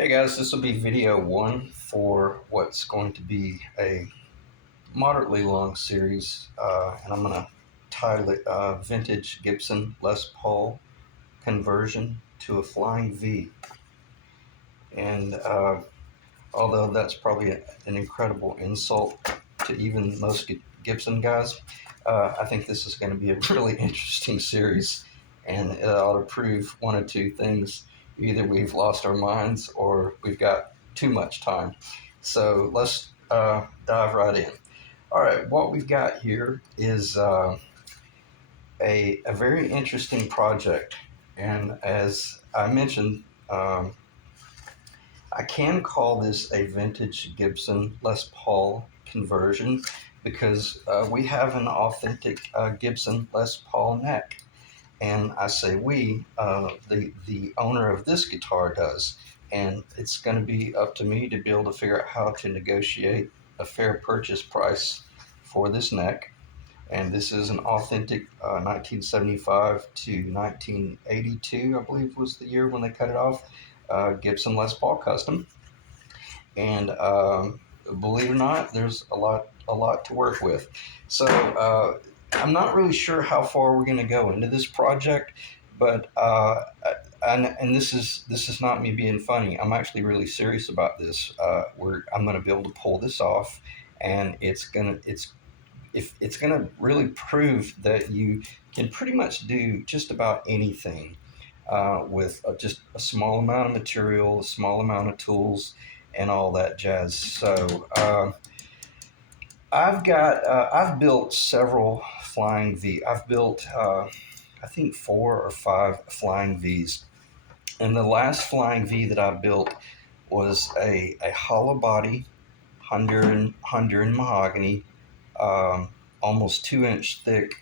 Hey guys, this will be video one for what's going to be a moderately long series, and I'm going to title it Vintage Gibson Les Paul Conversion to a Flying V. And although that's probably an incredible insult to even most Gibson guys, I think this is going to be a really interesting series, and it ought to prove one or two things. Either we've lost our minds or we've got too much time. So let's dive right in. All right, what we've got here is a very interesting project. And as I mentioned, I can call this a vintage Gibson Les Paul conversion because we have an authentic Gibson Les Paul neck. And I say we, the owner of this guitar does. And it's going to be up to me to be able to figure out how to negotiate a fair purchase price for this neck. And this is an authentic 1975 to 1982, I believe was the year when they cut it off, Gibson Les Paul Custom. And believe it or not, there's a lot to work with. So I'm not really sure how far we're going to go into this project, but and this is not me being funny. I'm actually really serious about this. I'm going to be able to pull this off, and it's gonna really prove that you can pretty much do just about anything with just a small amount of material, a small amount of tools, and all that jazz. So I've built several flying V. I've built I think 4 or 5 flying Vs, and the last flying V that I built was a hollow body Honduran mahogany, almost 2-inch thick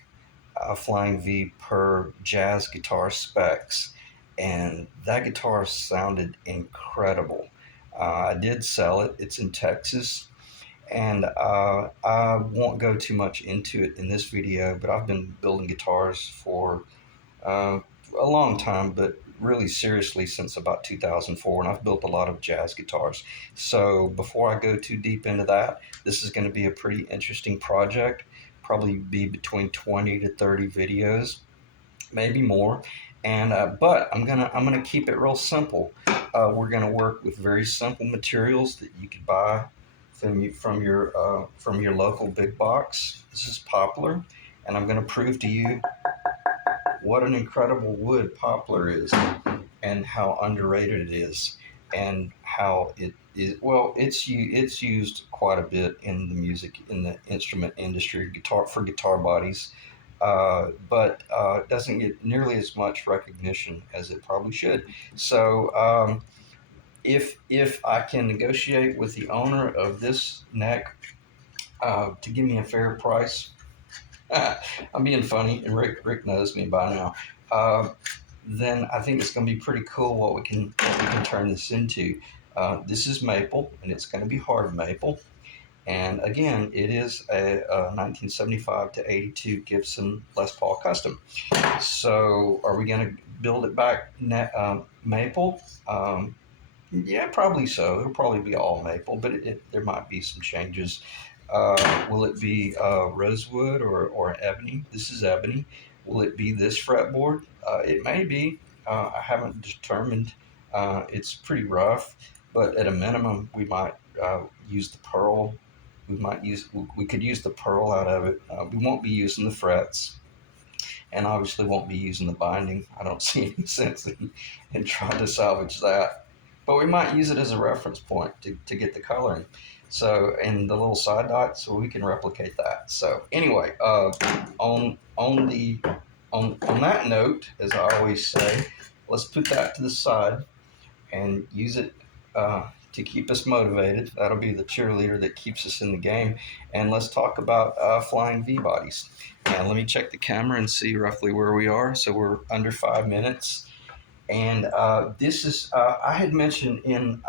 flying V per jazz guitar specs, and that guitar sounded incredible. I did sell it. It's in Texas, and I won't go too much into it in this video, but I've been building guitars for uh, a long time, but really seriously since about 2004, and I've built a lot of jazz guitars. So before I go too deep into that, this is going to be a pretty interesting project. Probably be between 20 to 30 videos, maybe more. And but I'm gonna keep it real simple. We're gonna work with very simple materials that you could buy from your local big box. This is poplar, and I'm gonna prove to you what an incredible wood poplar is, and how underrated it is, and how it is. Well, it's used quite a bit in the music, in the instrument industry, guitar bodies, but it doesn't get nearly as much recognition as it probably should. So if I can negotiate with the owner of this neck to give me a fair price, I'm being funny, and Rick knows me by now. Then I think it's going to be pretty cool what we can turn this into. This is maple, and it's going to be hard maple. And again, it is a 1975 to 82 Gibson Les Paul Custom. So are we going to build it back maple? Yeah, probably so. It'll probably be all maple, but there might be some changes. Will it be rosewood or ebony? This is ebony. Will it be this fretboard? It may be. I haven't determined. It's pretty rough, but at a minimum, we might use the pearl. We could use the pearl out of it. We won't be using the frets, and obviously won't be using the binding. I don't see any sense in trying to salvage that, but we might use it as a reference point to get the coloring. So, and the little side dots, so we can replicate that. So anyway, on that note, as I always say, let's put that to the side and use it to keep us motivated. That'll be the cheerleader that keeps us in the game. And let's talk about flying V bodies. And let me check the camera and see roughly where we are. So we're under 5 minutes. And this is, I had mentioned in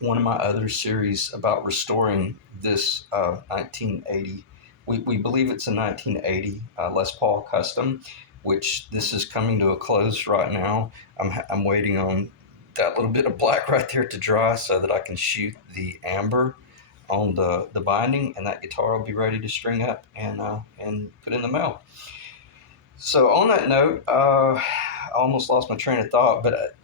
one of my other series about restoring this 1980. We believe it's a 1980 Les Paul Custom, which this is coming to a close right now. I'm waiting on that little bit of black right there to dry so that I can shoot the amber on the binding, and that guitar will be ready to string up and put in the mail. So on that note, I almost lost my train of thought, but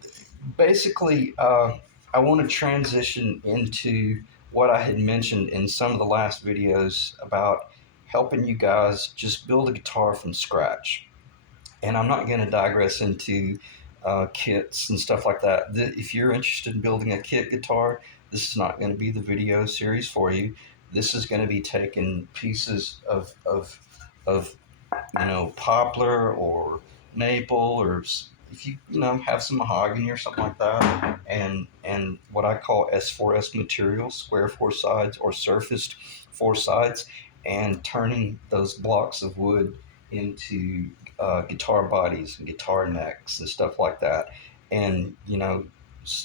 basically, I want to transition into what I had mentioned in some of the last videos about helping you guys just build a guitar from scratch. And I'm not going to digress into kits and stuff like that. If you're interested in building a kit guitar, this is not going to be the video series for you. This is going to be taking pieces of poplar or maple, or if you have some mahogany or something like that, and what I call S4S materials, square four sides or surfaced four sides, and turning those blocks of wood into guitar bodies and guitar necks and stuff like that. And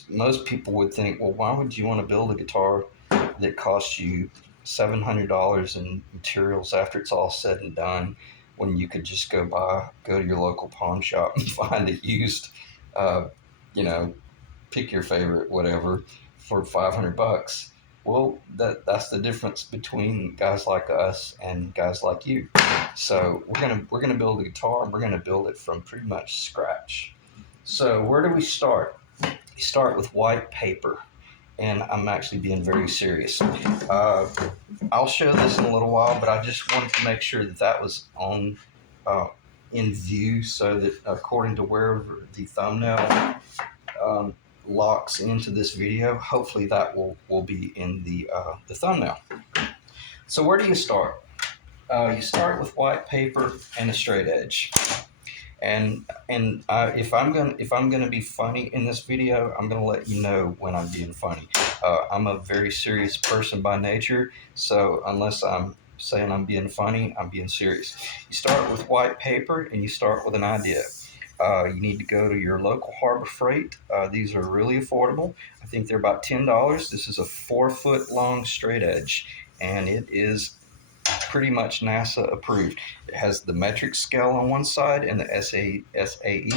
most people would think, well, why would you want to build a guitar that costs you $700 in materials after it's all said and done, when you could just go to your local pawn shop and find a used, uh, you know, pick your favorite, whatever, for $500. Well, that's the difference between guys like us and guys like you. So we're gonna build a guitar, and we're gonna build it from pretty much scratch. So where do we start? We start with white paper, and I'm actually being very serious. I'll show this in a little while, but I just wanted to make sure that that was on in view, so that according to wherever the thumbnail um, locks into this video, hopefully that will be in the thumbnail. So where do you start? You start with white paper and a straight edge. And if I'm gonna be funny in this video, I'm gonna let you know when I'm being funny. I'm a very serious person by nature, so unless I'm saying I'm being funny, I'm being serious. You start with white paper and you start with an idea. You need to go to your local Harbor Freight. These are really affordable. I think they're about $10. This is a 4 foot long straight edge, and it is pretty much NASA approved. It has the metric scale on one side and the SAE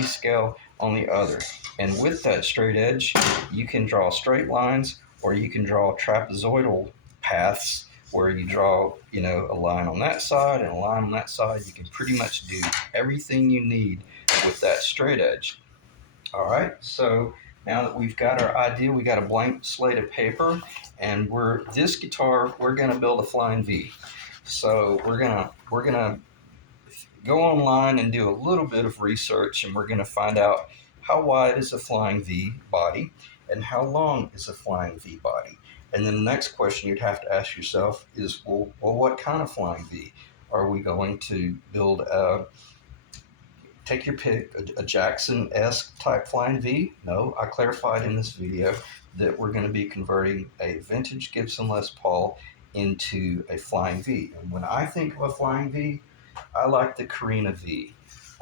scale on the other. And with that straight edge, you can draw straight lines, or you can draw trapezoidal paths where you draw, a line on that side and a line on that side. You can pretty much do everything you need with that straight edge. All right, so now that we've got our idea, we got a blank slate of paper, and this guitar, we're gonna build a flying V. So we're gonna go online and do a little bit of research, and we're gonna find out how wide is a flying V body and how long is a flying V body. And then the next question you'd have to ask yourself is, well, what kind of flying V? Are we going to build take your pick, a Jackson-esque type flying V? No, I clarified in this video that we're going to be converting a vintage Gibson Les Paul into a flying V. And when I think of a flying V, I like the Carina V.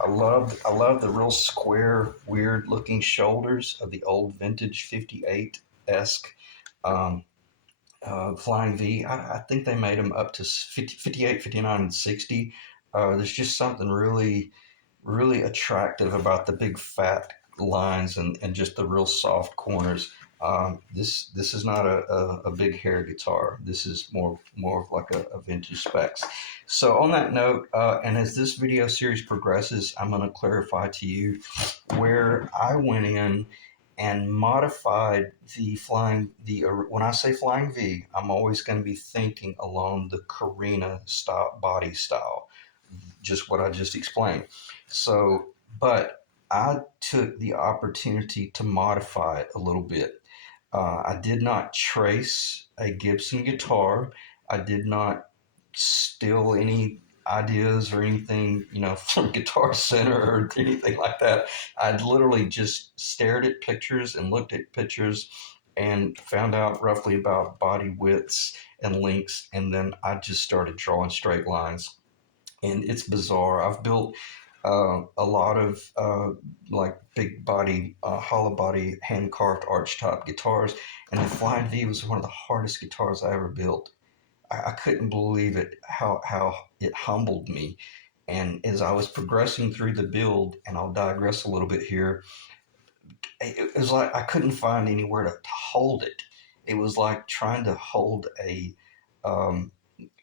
I love the real square, weird looking shoulders of the old vintage 58-esque flying V. I think they made them up to 50, 58, 59, and 60. There's just something really attractive about the big fat lines and just the real soft corners. This is not a big hair guitar. This is more of like a vintage specs. So on that note, and as this video series progresses, I'm going to clarify to you where I went in and modified when I say flying V, I'm always going to be thinking along the Carina style body style, just what I just explained. So, but I took the opportunity to modify it a little bit. I did not trace a Gibson guitar. I did not steal any ideas or anything, from Guitar Center or anything like that. I literally just stared at pictures and looked at pictures and found out roughly about body widths and lengths, and then I just started drawing straight lines. And it's bizarre. I've built a lot of like big body, hollow body, hand carved arch top guitars, and the Flying V was one of the hardest guitars I ever built. I couldn't believe it, how it humbled me. And as I was progressing through the build, and I'll digress a little bit here, it was like I couldn't find anywhere to hold it. It was like trying to hold a, um,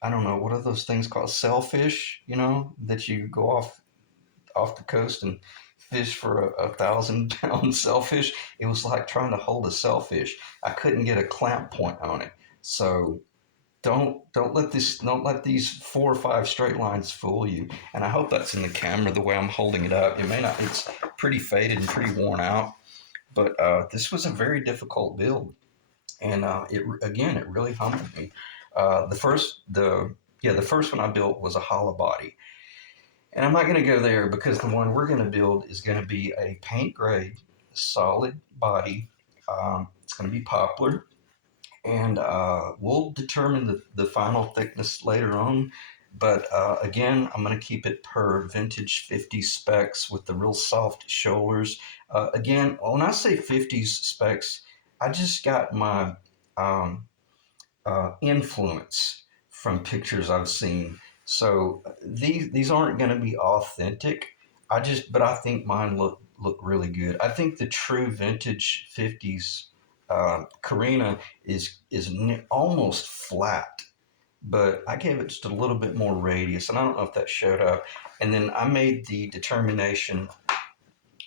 I don't know, what are those things called? Sailfish, that you go off the coast and fish for a 1,000 pound sailfish. It was like trying to hold a sailfish. I couldn't get a clamp point on it. So don't let these 4 or 5 straight lines fool you. And I hope that's in the camera the way I'm holding it up. It may not. It's pretty faded and pretty worn out. But this was a very difficult build, and it really humbled me. The first one I built was a hollow body, and I'm not going to go there because the one we're going to build is going to be a paint grade solid body. It's going to be poplar, and we'll determine the final thickness later on. But again, I'm going to keep it per vintage 50s specs with the real soft shoulders. Again, when I say 50s specs, I just got my um, influence from pictures I've seen. So these aren't going to be authentic. But I think mine look really good. I think the true vintage 50s Carina is almost flat, but I gave it just a little bit more radius, and I don't know if that showed up. And then I made the determination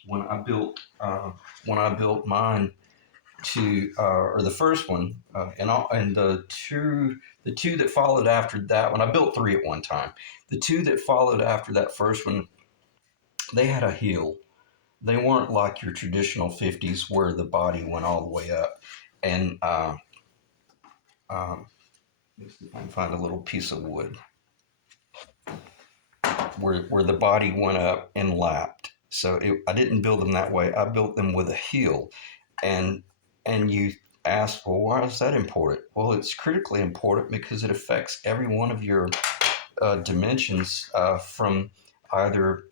when I built mine to or the first one and the two that followed after that one. I built 3 at one time. The two that followed after that first one, they had a heel. They weren't like your traditional 50s where the body went all the way up. And um, let's see if I can find a little piece of wood where the body went up and lapped. So I didn't build them that way. I built them with a heel, and you ask, well, why is that important? Well, it's critically important because it affects every one of your dimensions from either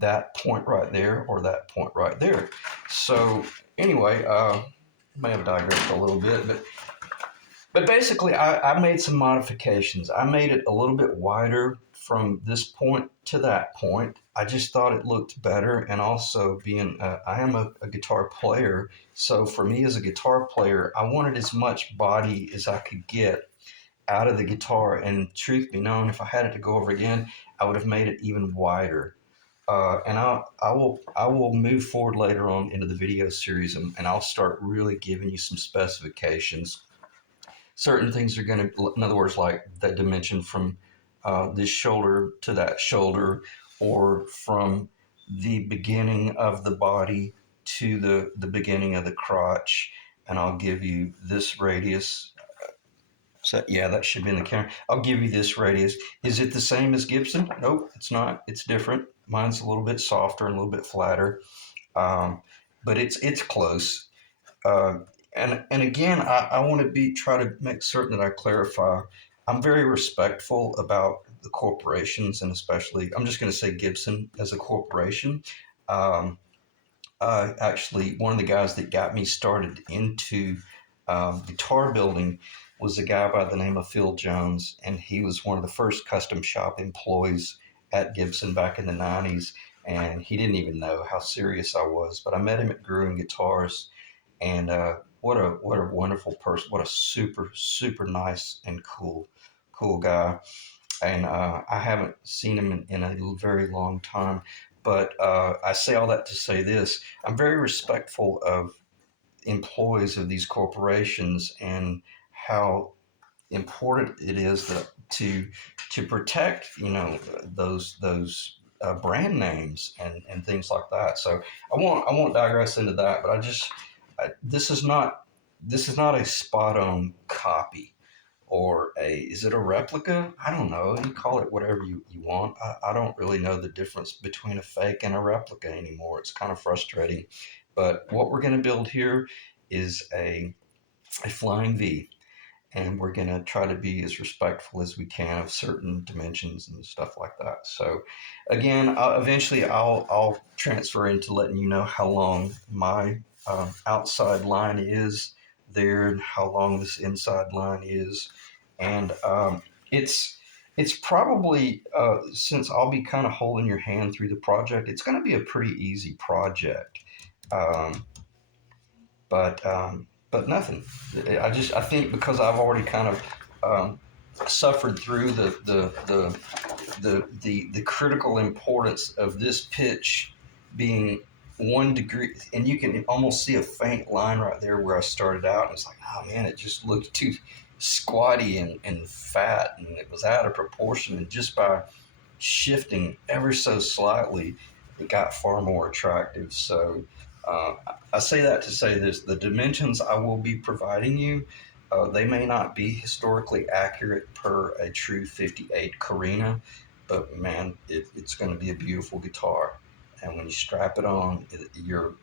that point right there or that point right there. So anyway, I may have digressed a little bit, but basically, I made some modifications. I made it a little bit wider from this point to that point. I just thought it looked better, and also I am a guitar player, so for me as a guitar player, I wanted as much body as I could get out of the guitar. And truth be known, if I had it to go over again, I would have made it even wider. And I will move forward later on into the video series, and I'll start really giving you some specifications. Certain things are going to, in other words, like that dimension from this shoulder to that shoulder, or from the beginning of the body to the beginning of the crotch. And I'll give you this radius. So, yeah, that should be in the camera. I'll give you this radius. Is it the same as Gibson? Nope, it's not. It's different. Mine's a little bit softer and a little bit flatter, um, but it's close. Uh, and again, I want to try to make certain that I clarify. I'm very respectful about the corporations, and especially I'm just going to say Gibson as a corporation. Um, Actually, one of the guys that got me started into guitar building was a guy by the name of Phil Jones, and he was one of the first custom shop employees at Gibson back in the '90s. And he didn't even know how serious I was, but I met him at Gruen Guitars, and what a wonderful person! What a super nice and cool guy. And I haven't seen him in a very long time. But I say all that to say this: I'm very respectful of employees of these corporations and how important it is to protect those brand names and things like that. So I won't digress into that, but this is not a spot on copy, or is it a replica? I don't know. You call it whatever you want. I don't really know the difference between a fake and a replica anymore. It's kind of frustrating. But what we're going to build here is a flying V, and we're going to try to be as respectful as we can of certain dimensions and stuff like that. So again, eventually I'll transfer into letting you know how long my outside line is there and how long this inside line is. And it's probably since I'll be kind of holding your hand through the project, it's going to be a pretty easy project. um, but nothing. I think because I've already kind of suffered through the critical importance of this pitch being 1 degree, and you can almost see a faint line right there where I started out. And it's like, oh man, it just looked too squatty and fat, and it was out of proportion. And just by shifting ever so slightly, it got far more attractive. So uh, I say that to say this: the dimensions I will be providing you, they may not be historically accurate per a true 58 Carina, but man, it's going to be a beautiful guitar. And when you strap it on, you're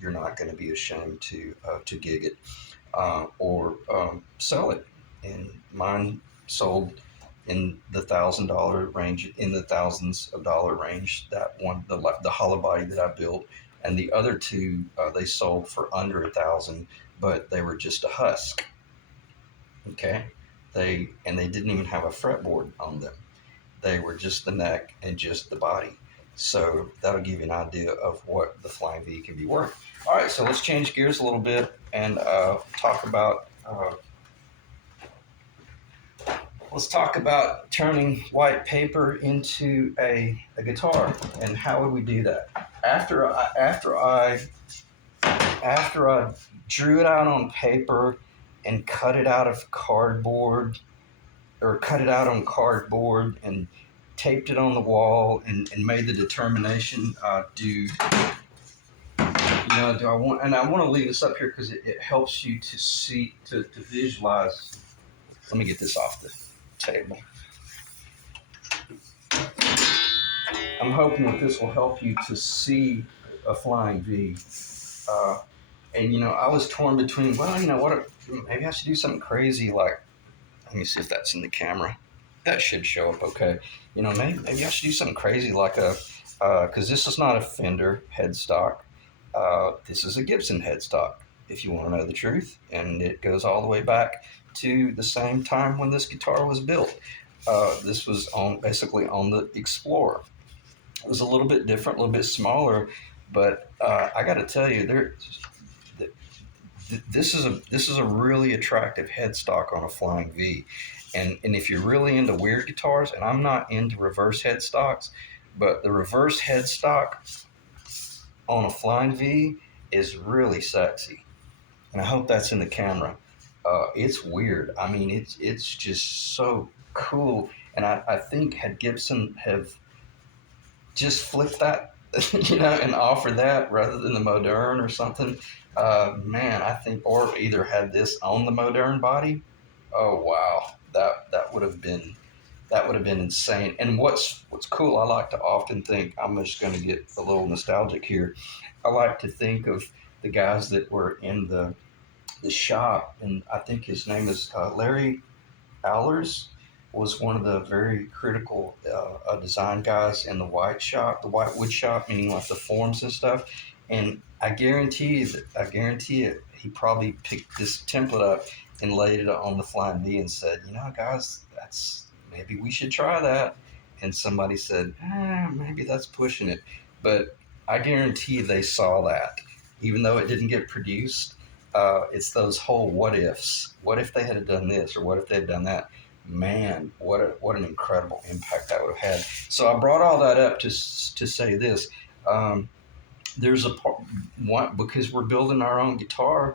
not going to be ashamed to gig it or sell it. And mine sold in the $1,000 range, in the thousands of dollar range. That one, the hollow body that I built, and the other two, they sold for under 1,000, but they were just a husk. Okay, they didn't even have a fretboard on them. They were just the neck and just the body. So that'll give you an idea of what the Flying V can be worth. All right, so let's change gears a little bit and talk about let's talk about turning white paper into a guitar, and how would we do that? After I drew it out on paper and cut it out of cardboard, or cut it out on cardboard and taped it on the wall, and made the determination, do I want, and I want to leave this up here because it helps you to see, to visualize. Let me get this off the table. I'm hoping that this will help you to see a Flying V. And I was torn between, well, what? Maybe I should do something crazy like. Let me see if that's in the camera. That should show up okay. Maybe I should do something crazy like because this is not a Fender headstock. This is a Gibson headstock, if you want to know the truth. And it goes all the way back to the same time when this guitar was built. This was basically on the Explorer. It was a little bit different, a little bit smaller, but I got to tell you, this is a really attractive headstock on a Flying V, and if you're really into weird guitars, and I'm not into reverse headstocks, but the reverse headstock on a Flying V is really sexy, and I hope that's in the camera. It's weird. I mean, it's just so cool, and I think had Gibson have just flipped that, and offered that rather than the Modern or something. Man, I think, or either had this on the Modern body. Oh wow, that would have been insane. And what's cool, I like to often think, I'm just going to get a little nostalgic here. I like to think of the guys that were in the shop, and I think his name is Larry Allers, was one of the very critical design guys in the white wood shop, meaning like the forms and stuff. And I guarantee it, he probably picked this template up and laid it on the Flying V and said, guys, maybe we should try that. And somebody said, maybe that's pushing it. But I guarantee they saw that, even though it didn't get produced. It's those whole what ifs. What if they had done this, or what if they had done that? Man, what an incredible impact that would have had. So I brought all that up to say this. There's a part, because we're building our own guitar.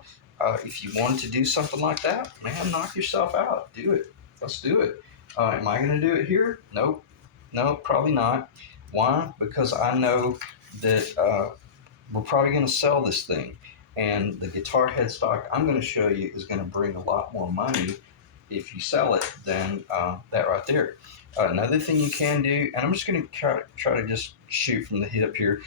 If you wanted to do something like that, man, knock yourself out. Do it. Let's do it. Am I going to do it here? Nope. No, probably not. Why? Because I know that we're probably going to sell this thing. And the guitar headstock I'm going to show you is going to bring a lot more money if you sell it than that right there. Another thing you can do, and I'm just going to try to just shoot from the hip here.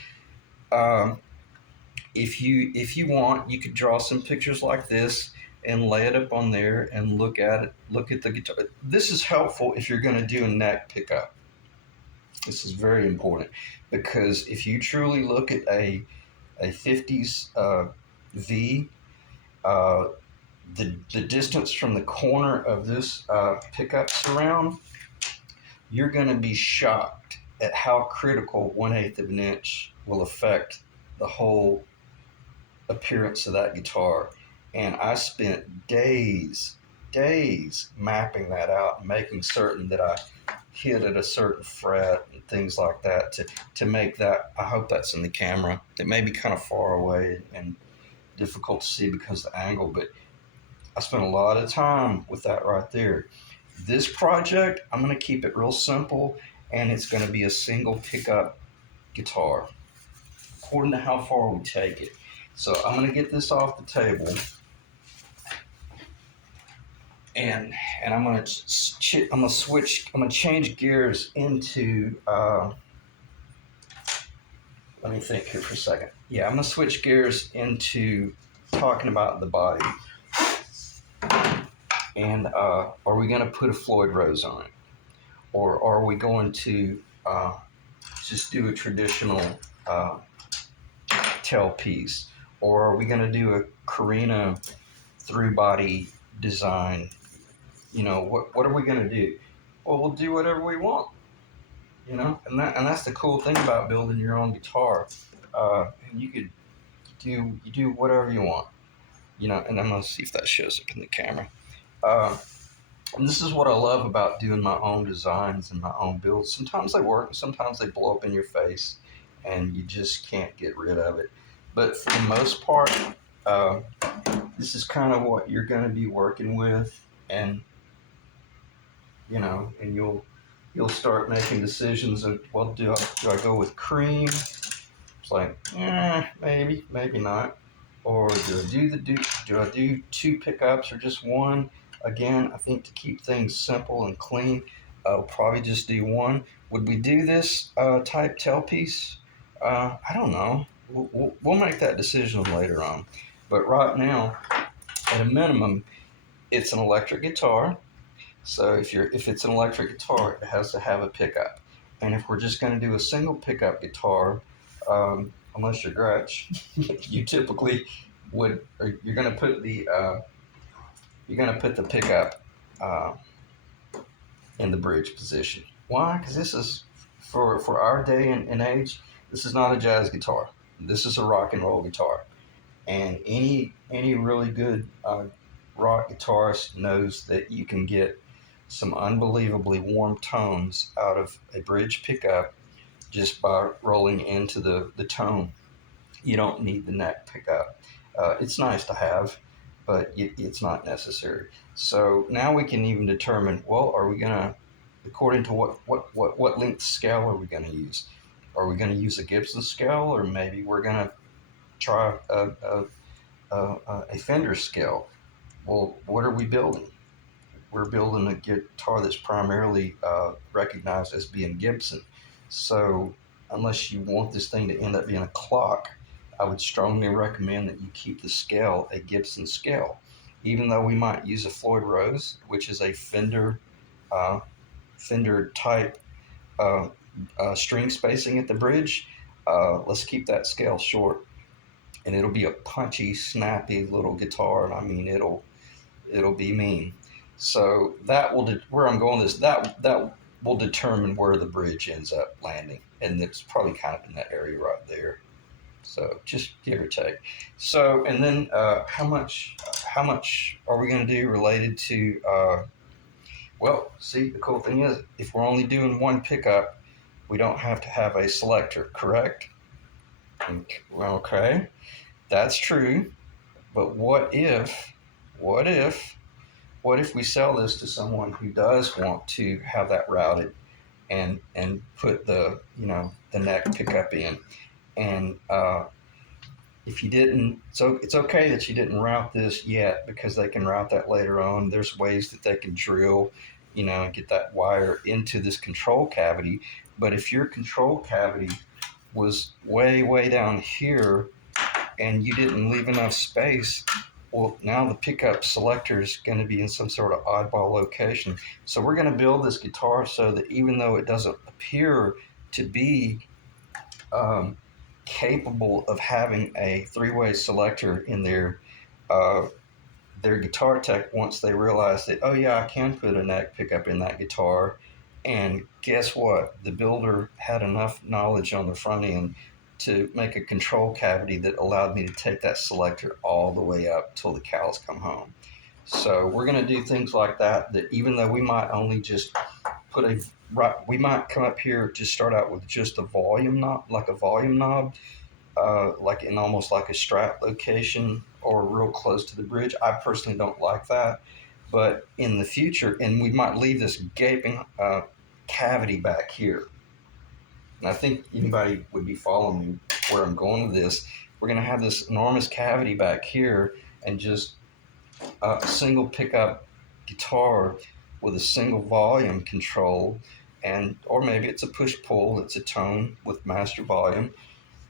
If you want, you could draw some pictures like this and lay it up on there and look at the guitar. This is helpful if you're going to do a neck pickup. This is very important, because if you truly look at a 50s V, the distance from the corner of this pickup surround, you're going to be shocked at how critical 1/8 of an inch will affect the whole appearance of that guitar. And I spent days mapping that out and making certain that I hit at a certain fret and things like that to make that. I hope that's in the camera. It may be kind of far away and difficult to see because of the angle, but I spent a lot of time with that right there. This project, I'm going to keep it real simple, and it's going to be a single pickup guitar, according to how far we take it. So I'm going to get this off the table, and I'm going to switch. I'm going to change gears into. Let me think here for a second. Yeah, I'm going to switch gears into talking about the body. And are we going to put a Floyd Rose on it, or are we going to just do a traditional tailpiece, or are we going to do a Carina through body design? What are we going to do? Well, we'll do whatever we want, and that's the cool thing about building your own guitar. And you do whatever you want, and I'm going to see if that shows up in the camera. And this is what I love about doing my own designs and my own builds. Sometimes they work, sometimes they blow up in your face, and you just can't get rid of it. But for the most part, this is kind of what you're going to be working with, and and you'll start making decisions of, well, do I go with cream? It's like, maybe not. Or do I do two pickups or just one? Again, I think to keep things simple and clean, I'll probably just do one. Would we do this type tailpiece? I don't know. We'll make that decision later on. But right now, at a minimum, it's an electric guitar. So if it's an electric guitar, it has to have a pickup. And if we're just going to do a single pickup guitar, unless you're Gretsch, you typically would. Or you're going to put the pickup in the bridge position. Why? Because this is for our day and age. This is not a jazz guitar. This is a rock and roll guitar. And any really good rock guitarist knows that you can get some unbelievably warm tones out of a bridge pickup just by rolling into the tone. You don't need the neck pickup. It's nice to have, but it's not necessary. So now we can even determine, well, are we going to, according to what length scale are we going to use? Are we going to use a Gibson scale, or maybe we're going to try a Fender scale? Well, what are we building? We're building a guitar that's primarily recognized as being Gibson. So unless you want this thing to end up being a clock, I would strongly recommend that you keep the scale a Gibson scale. Even though we might use a Floyd Rose, which is a Fender type string spacing at the bridge, let's keep that scale short, and it'll be a punchy, snappy little guitar. And I mean, it'll be mean. So that will where I'm going is that will determine where the bridge ends up landing, and it's probably kind of in that area right there. So just give or take. So and then how much are we going to do related to? Well, see, the cool thing is if we're only doing one pickup, we don't have to have a selector, correct? Okay, that's true. But what if we sell this to someone who does want to have that routed and put the neck pickup in? And if you didn't, so it's okay that you didn't route this yet, because they can route that later on. There's ways that they can drill, and get that wire into this control cavity. But if your control cavity was way down here and you didn't leave enough space, well, now the pickup selector is going to be in some sort of oddball location. So we're going to build this guitar so that even though it doesn't appear to be capable of having a three-way selector in their guitar tech, once they realize that, oh yeah, I can put a neck pickup in that guitar. And guess what? The builder had enough knowledge on the front end to make a control cavity that allowed me to take that selector all the way up till the cows come home. So we're going to do things like that, that even though we might only just put a, right, we might come up here, just start out with just a volume knob, like a volume knob, like in almost like a strap location or real close to the bridge. I personally don't like that, but in the future, and we might leave this gaping cavity back here. And I think anybody would be following me where I'm going with this. We're going to have this enormous cavity back here, and just a single pickup guitar with a single volume control, and or maybe it's a push pull, it's a tone with master volume,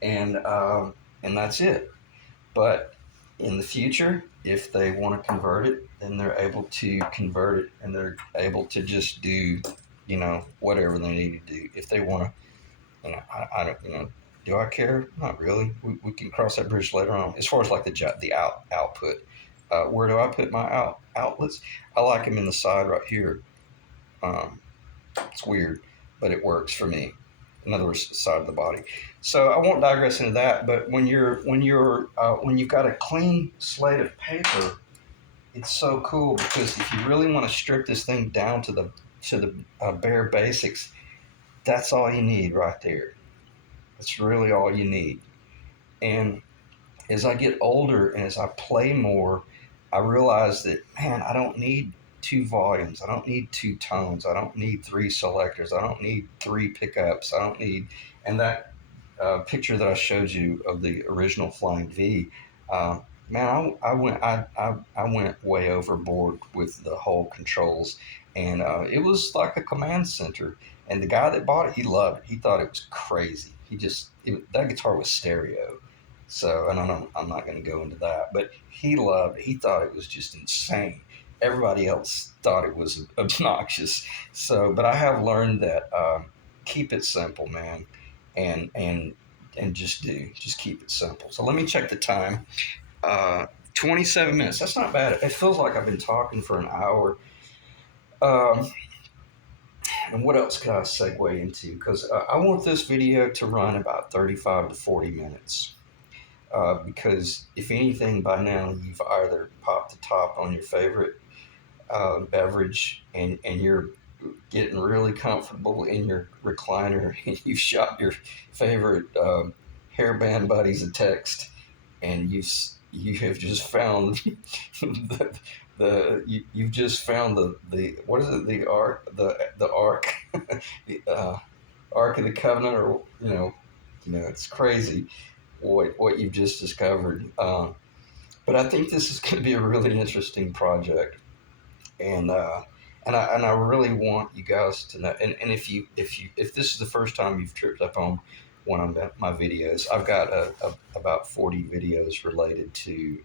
and that's it. But in the future, if they want to convert it, then they're able to convert it, and they're able to just do, whatever they need to do. If they want to, I don't, do I care? Not really. We can cross that bridge later on. As far as like the output, where do I put my outlets? I like them in the side right here. Um, it's weird, but it works for me. In other words, the side of the body. So I won't digress into that. But when you've got a clean slate of paper, it's so cool, because if you really want to strip this thing down to the bare basics, that's all you need right there. That's really all you need. And as I get older and as I play more, I realize that, man, I don't need two volumes. I don't need two tones. I don't need three selectors. I don't need three pickups. I don't need, and that picture that I showed you of the original Flying V, man, I went way overboard with the whole controls, and it was like a command center. And the guy that bought it, he loved it. He thought it was crazy. That guitar was stereo. So, and I'm not going to go into that, but he loved it. He thought it was just insane. Everybody else thought it was obnoxious. So, but I have learned that keep it simple, man, and and and just keep it simple. So let me check the time. 27 minutes. That's not bad. It feels like I've been talking for an hour. Um, and what else can I segue into? Because I want this video to run about 35 to 40 minutes. Because if anything, by now you've either popped the top on your favorite beverage, and you're getting really comfortable in your recliner, and you've shot your favorite hairband buddies a text, and you have just found you've just found the what is it, the ark the ark of the covenant, or it's crazy what you've just discovered. But I think this is going to be a really interesting project, and I really want you guys to know. And if this is the first time you've tripped up on one of my videos, I've got about 40 videos related to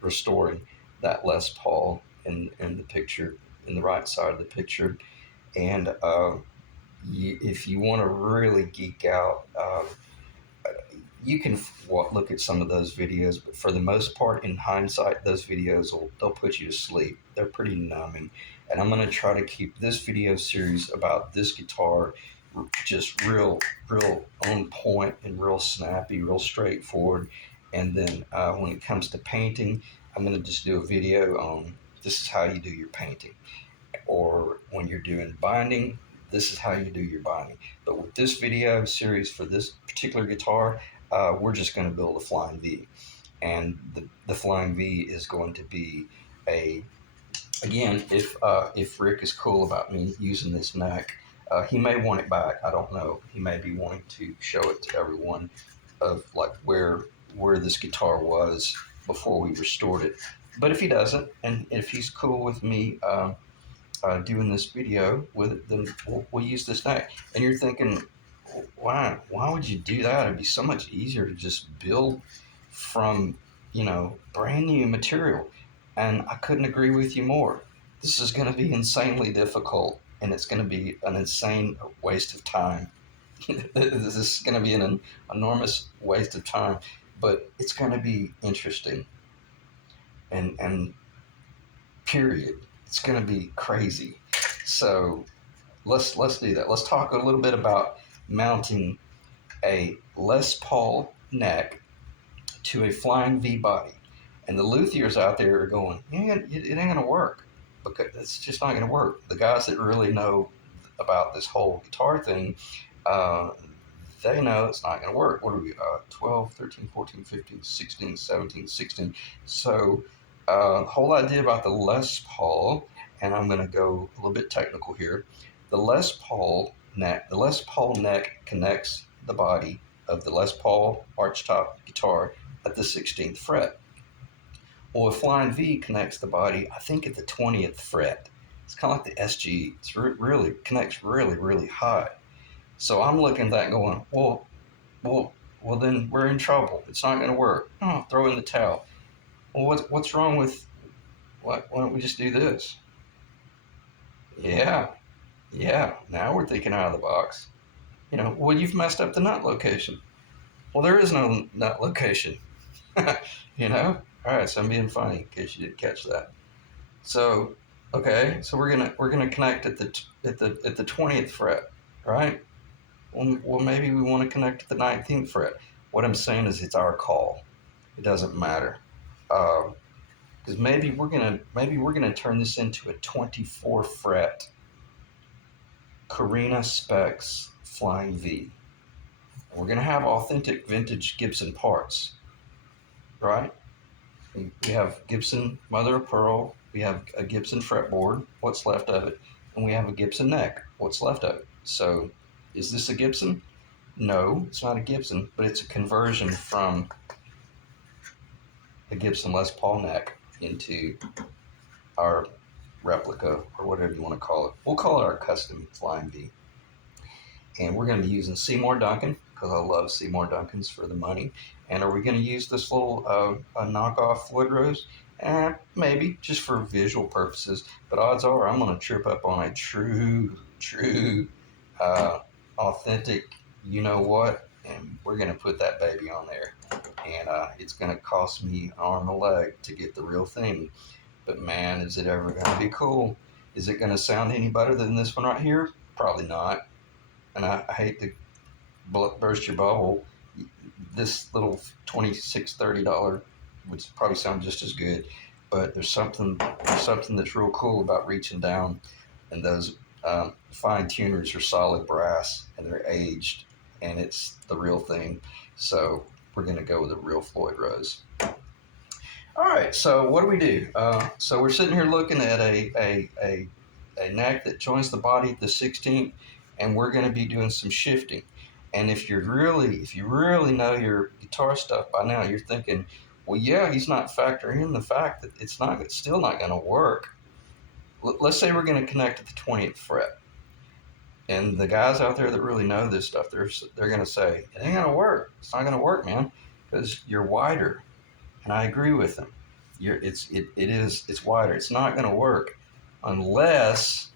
restoring that Les Paul in the picture, in the right side of the picture. And if you want to really geek out, you can look at some of those videos, but for the most part, in hindsight, those videos they'll put you to sleep. They're pretty numbing, and I'm going to try to keep this video series about this guitar just real on point and real snappy, real straightforward. And then when it comes to painting, I'm going to just do a video on this is how you do your painting, or when you're doing binding, this is how you do your binding. But with this video series for this particular guitar, we're just going to build a Flying V. And the Flying V is going to be again, if Rick is cool about me using this neck, he may want it back. I don't know. He may be wanting to show it to everyone of like where this guitar was before we restored it. But if he doesn't, and if he's cool with me doing this video with it, then we'll use this neck. And you're thinking, why would you do that? It'd be so much easier to just build from brand new material. And I couldn't agree with you more. This is going to be insanely difficult, and it's going to be an insane waste of time. This is going to be an enormous waste of time, but it's going to be interesting, and period. It's going to be crazy. So let's do that. Let's talk a little bit about mounting a Les Paul neck to a Flying V body. And the luthiers out there are going, yeah, it ain't going to work because it's just not going to work. The guys that really know about this whole guitar thing, uh, they know it's not going to work. What are we, 12, 13, 14, 15, 16, 17, 16. So the whole idea about the Les Paul, and I'm going to go a little bit technical here. The Les Paul neck connects the body of the Les Paul archtop guitar at the 16th fret. Well, a Flying V connects the body, I think, at the 20th fret. It's kind of like the SG. It's really connects really high. So I'm looking at that going, well, then we're in trouble. It's not going to work. Oh, throw in the towel. Well, what's wrong with, why don't we just do this? Yeah, now we're thinking out of the box. Well, you've messed up the nut location. Well, there is no nut location. you know. All right, so I'm being funny in case you didn't catch that. So, okay, so we're gonna connect at the 20th fret, right? Well, maybe we want to connect at the 19th fret. What I'm saying is, it's our call. It doesn't matter, because maybe we're gonna turn this into a 24 fret Carina Specs Flying V. We're gonna have authentic vintage Gibson parts, right? We have Gibson mother of pearl, we have a Gibson fretboard, what's left of it, and we have a Gibson neck, what's left of it. So is this a Gibson? No, it's not a Gibson, but it's a conversion from a Gibson Les Paul neck into our replica, or whatever you want to call it. We'll call it our custom Flying V. And we're going to be using Seymour Duncan, because I love Seymour Duncans for the money. And are we going to use this little a knockoff Floyd Rose? Maybe, just for visual purposes. But odds are I'm going to trip up on a true, authentic, you know what? And we're going to put that baby on there. And it's going to cost me an arm and a leg to get the real thing. But man, is it ever going to be cool? Is it going to sound any better than this one right here? Probably not. And I hate to burst your bubble. This little $26, $30 would probably sound just as good, but there's something that's real cool about reaching down, and those fine tuners are solid brass and they're aged, and it's the real thing. So we're gonna go with a real Floyd Rose. All right, so what do we do? So we're sitting here looking at a neck that joins the body at the 16th, and we're going to be doing some shifting. And if you really know your guitar stuff by now, you're thinking, well, yeah, he's not factoring in the fact that it's still not going to work. Let's say we're going to connect at the 20th fret, and the guys out there that really know this stuff, they're going to say, it ain't going to work. It's not going to work, man, because you're wider. And I agree with them. It's wider. It's not going to work unless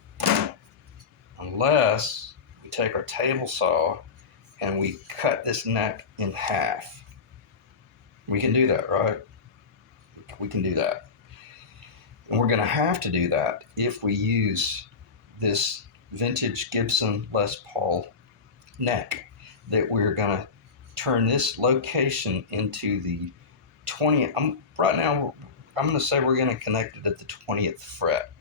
we take our table saw and we cut this neck in half. We can do that, right? We can do that. And we're going to have to do that if we use this vintage Gibson Les Paul neck, that we're going to turn this location into the 20th. Right now, I'm going to say we're going to connect it at the 20th fret.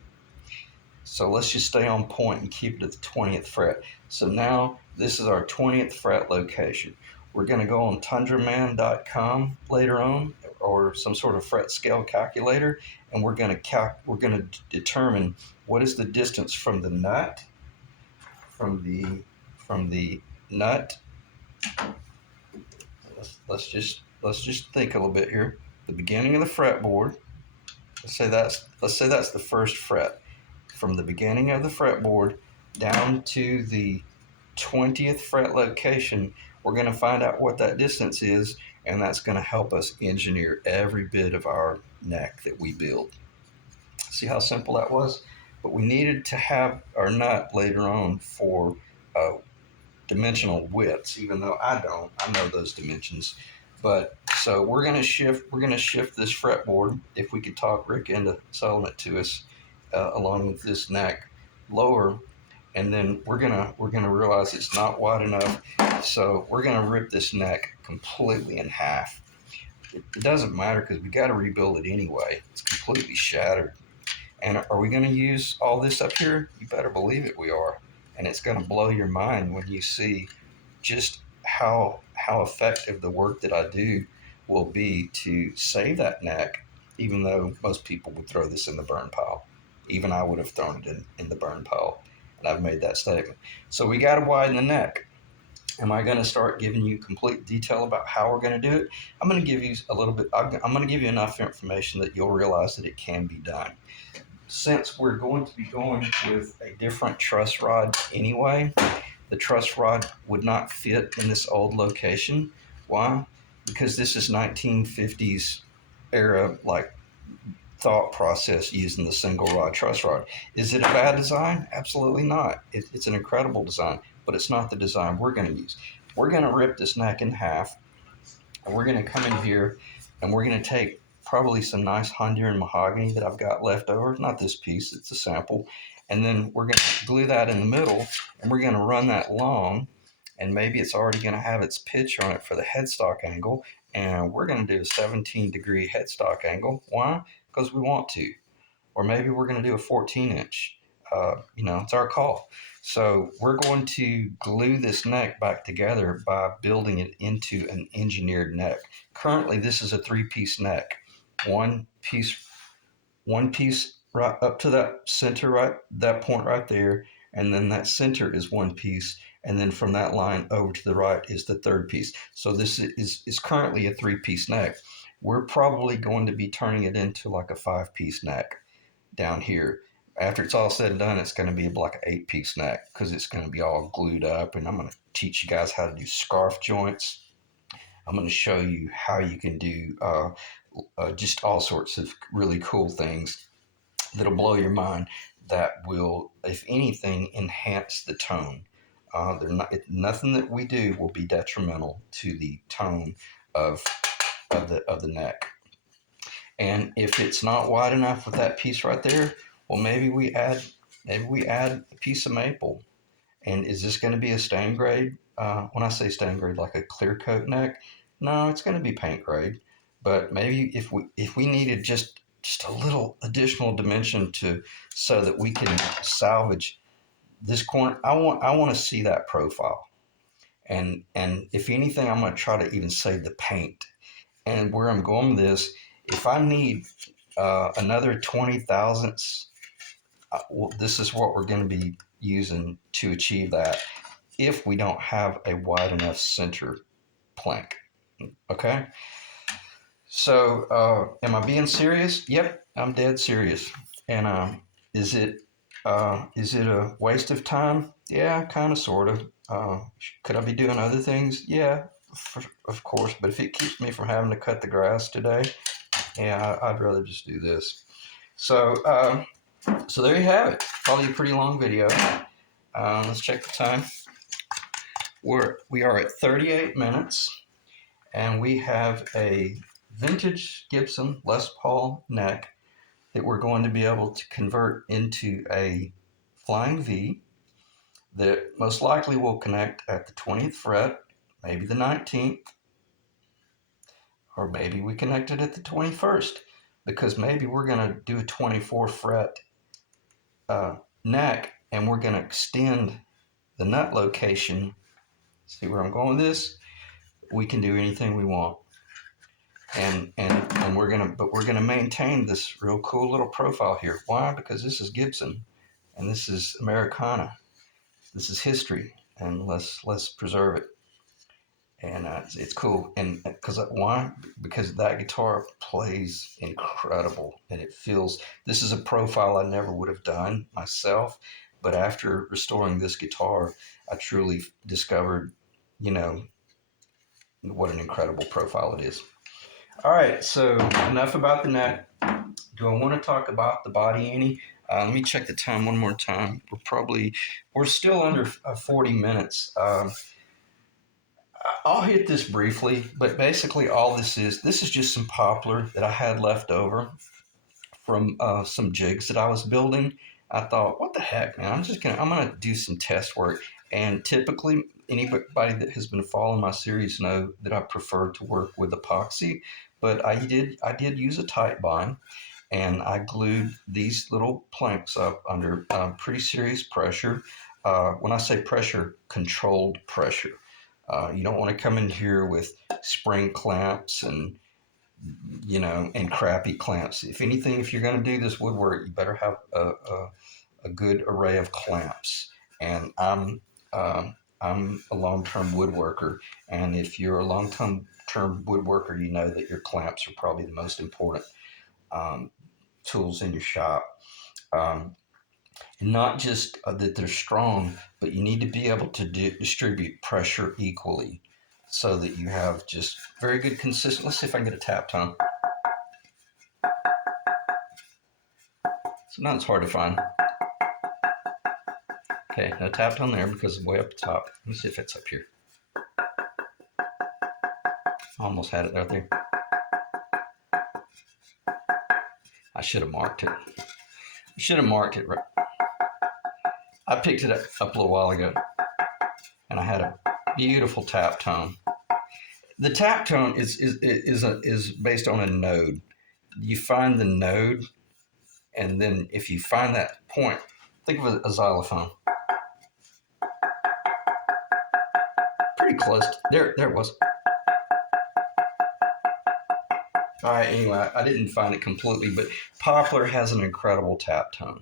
So let's just stay on point and keep it at the 20th fret. So now this is our 20th fret location. We're going to go on tundraman.com later on, or some sort of fret scale calculator, and we're going to determine what is the distance from the nut, from the nut. Let's just think a little bit here. The beginning of the fretboard. Let's say that's the first fret. From the beginning of the fretboard down to the 20th fret location, we're going to find out what that distance is, and that's going to help us engineer every bit of our neck that we build. See how simple that was? But we needed to have our nut later on for dimensional widths, even though I know those dimensions. But so we're going to shift this fretboard, if we could talk Rick into selling it to us, along with this neck lower, and then we're gonna realize it's not wide enough. So we're gonna rip this neck completely in half. It doesn't matter because we got to rebuild it anyway. It's completely shattered. And are we going to use all this up here? You better believe it, we are. And it's going to blow your mind when you see just how effective the work that I do will be to save that neck, even though most people would throw this in the burn pile. Even I would have thrown it in the burn pile. And I've made that statement. So we got to widen the neck. Am I going to start giving you complete detail about how we're going to do it? I'm going to give you a little bit, I'm going to give you enough information that you'll realize that it can be done. Since we're going to be going with a different truss rod anyway, the truss rod would not fit in this old location. Why? Because this is 1950s era, like, thought process using the single rod truss rod. Is it a bad design? Absolutely not. It's an incredible design, but it's not the design we're going to use. We're going to rip this neck in half, and we're going to come in here, and we're going to take probably some nice Honduran mahogany that I've got left over. Not this piece, it's a sample. And then we're going to glue that in the middle, and we're going to run that long, and maybe it's already going to have its pitch on it for the headstock angle. And we're going to do a 17-degree headstock angle. Why? Because we want to. Or maybe we're going to do a 14-inch. It's our call. So we're going to glue this neck back together by building it into an engineered neck. Currently, this is a 3-piece neck. One piece right up to that center, right, that point right there, and then that center is one piece, and then from that line over to the right is the third piece. So this is currently a 3-piece neck. We're probably going to be turning it into like a 5-piece neck down here. After it's all said and done, it's going to be like an 8-piece neck because it's going to be all glued up. And I'm going to teach you guys how to do scarf joints. I'm going to show you how you can do just all sorts of really cool things that'll blow your mind, that will, if anything, enhance the tone. Nothing that we do will be detrimental to the tone of the neck. And if it's not wide enough with that piece right there, well, maybe we add a piece of maple. And is this going to be a stain grade? When I say stain grade, like a clear coat neck, no, it's going to be paint grade. But maybe if we needed just a little additional dimension so that we can salvage this corner, I want to see that profile. And if anything, I'm going to try to even save the paint. And where I'm going with this, if I need another 20 thousandths, well, this is what we're going to be using to achieve that if we don't have a wide enough center plank. Okay? So, am I being serious? Yep, I'm dead serious. And is it a waste of time? Yeah, kind of, sort of. Could I be doing other things? Yeah, of course. But if it keeps me from having to cut the grass today, yeah, I'd rather just do this. So, so there you have it. Probably a pretty long video. Let's check the time. We are at 38 minutes, and we have a vintage Gibson Les Paul neck that we're going to be able to convert into a flying V that most likely will connect at the 20th fret, maybe the 19th, or maybe we connect it at the 21st, because maybe we're going to do a 24 fret neck, and we're going to extend the nut location. See where I'm going with this? We can do anything we want. And we're gonna maintain this real cool little profile here. Why? Because this is Gibson, and this is Americana. This is history, and let's preserve it. And it's cool. And because why? Because that guitar plays incredible, and it feels. This is a profile I never would have done myself, but after restoring this guitar, I truly discovered, what an incredible profile it is. All right, so enough about the neck. Do I want to talk about the body any? Let me check the time one more time. We're still under 40 minutes. I'll hit this briefly, but basically all this is just some poplar that I had left over from some jigs that I was building, I thought, what the heck, man? I'm gonna do some test work. And typically, anybody that has been following my series know that I prefer to work with epoxy, but I did use a tight bond, and I glued these little planks up under pretty serious pressure. When I say pressure, controlled pressure. You don't want to come in here with spring clamps and and crappy clamps. If anything, if you're going to do this woodwork, you better have a good array of clamps. And I'm a long-term woodworker, and if you're a long-term woodworker, you know that your clamps are probably the most important um, tools in your shop. Um, and not just that they're strong, but you need to be able to distribute pressure equally so that you have just very good consistent. Let's see if I can get a tap tone. Sometimes it's hard to find. Okay, no tap tone there because it's way up the top. Let me see if it's up here. Almost had it right there. I should have marked it. I should have marked it. I picked it up a little while ago, and I had a beautiful tap tone. The tap tone is based on a node. You find the node, and then if you find that point, think of a xylophone. Pretty close. There it was. All right. Anyway, I didn't find it completely, but poplar has an incredible tap tone,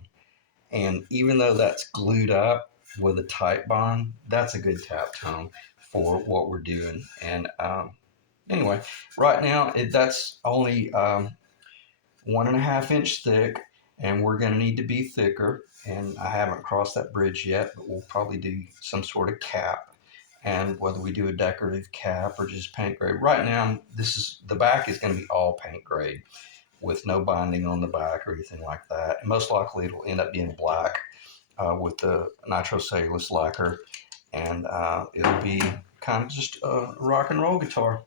and even though that's glued up with a tight bond, that's a good tap tone for what we're doing. And anyway, right now that's only 1.5 inch thick, and we're going to need to be thicker. And I haven't crossed that bridge yet, but we'll probably do some sort of cap. And whether we do a decorative cap or just paint grade, right now the back is going to be all paint grade with no binding on the back or anything like that. And most likely it'll end up being black with the nitrocellulose lacquer, and it'll be kind of just a rock and roll guitar.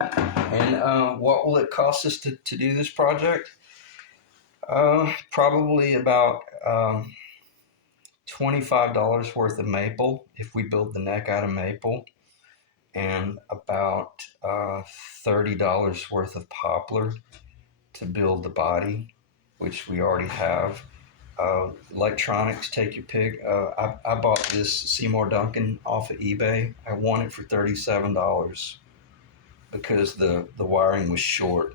And what will it cost us to do this project? Probably about $25 worth of maple if we build the neck out of maple, and about $30 worth of poplar to build the body, which we already have. Electronics, take your pick. I bought this Seymour Duncan off of eBay. I won it for $37 because the wiring was short,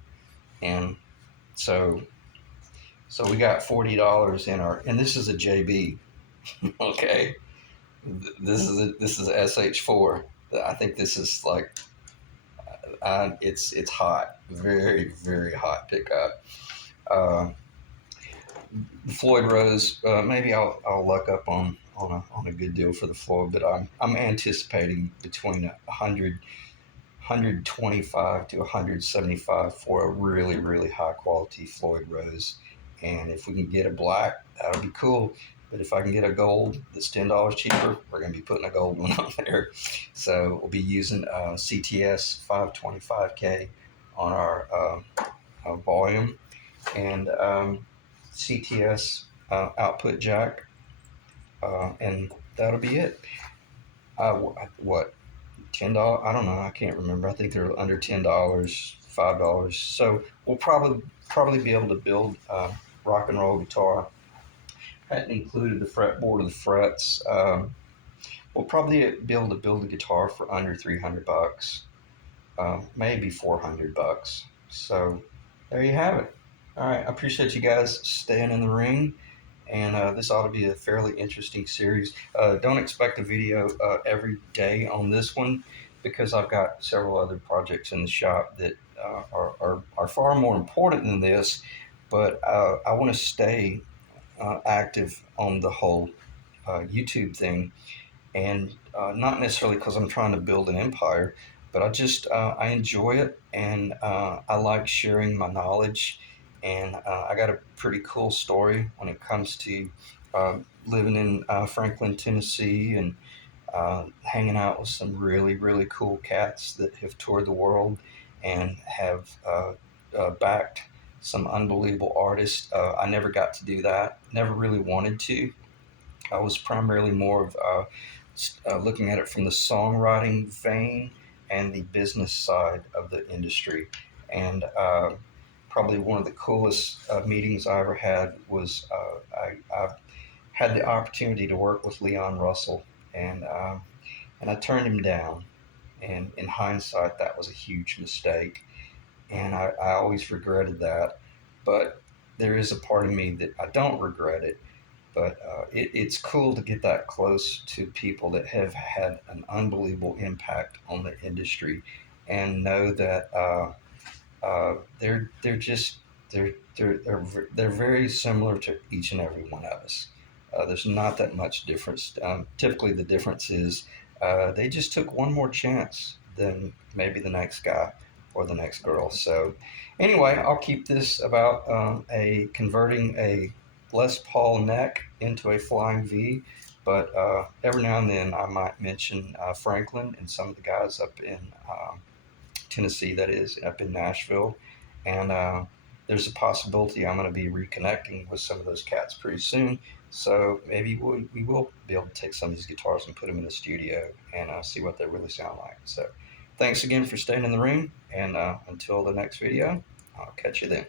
and so we got $40 in our. And this is a JB. Okay, this is SH4. I think this is like it's hot, very very hot pickup. Uh, Floyd Rose, maybe I'll luck up on a good deal for the Floyd, but I'm anticipating between 125 to 175 for a really really high quality Floyd Rose, and if we can get a black, that'll be cool. But if I can get a gold that's $10 cheaper, we're going to be putting a gold one on there. So we'll be using CTS 525K on our volume, and CTS output jack, and that'll be it. What, $10? I don't know. I can't remember. I think they're under $10, $5. So we'll probably be able to build rock and roll guitar. Hadn't included the fretboard or the frets. We'll probably be able to build a guitar for under $300, maybe $400. So there you have it. All right, I appreciate you guys staying in the ring, and this ought to be a fairly interesting series. Don't expect a video every day on this one because I've got several other projects in the shop that are far more important than this, but I want to stay active on the whole YouTube thing, and not necessarily because I'm trying to build an empire, but I enjoy it, and I like sharing my knowledge, and I got a pretty cool story when it comes to living in Franklin, Tennessee, and hanging out with some really really cool cats that have toured the world and have backed some unbelievable artists. I never got to do that. Never really wanted to. I was primarily more of looking at it from the songwriting vein and the business side of the industry. And probably one of the coolest meetings I ever had was I had the opportunity to work with Leon Russell, and I turned him down. And in hindsight, that was a huge mistake, and I always regretted that. But there is a part of me that I don't regret it. But it's cool to get that close to people that have had an unbelievable impact on the industry, and know that they're just they're very similar to each and every one of us. There's not that much difference. Typically, the difference is they just took one more chance than maybe the next guy or the next girl. So, anyway, I'll keep this about a converting a Les Paul neck into a flying V. But every now and then, I might mention Franklin and some of the guys up in Tennessee, that is, up in Nashville. And there's a possibility I'm going to be reconnecting with some of those cats pretty soon. So maybe we will be able to take some of these guitars and put them in the studio and see what they really sound like. So thanks again for staying in the room. And until the next video, I'll catch you then.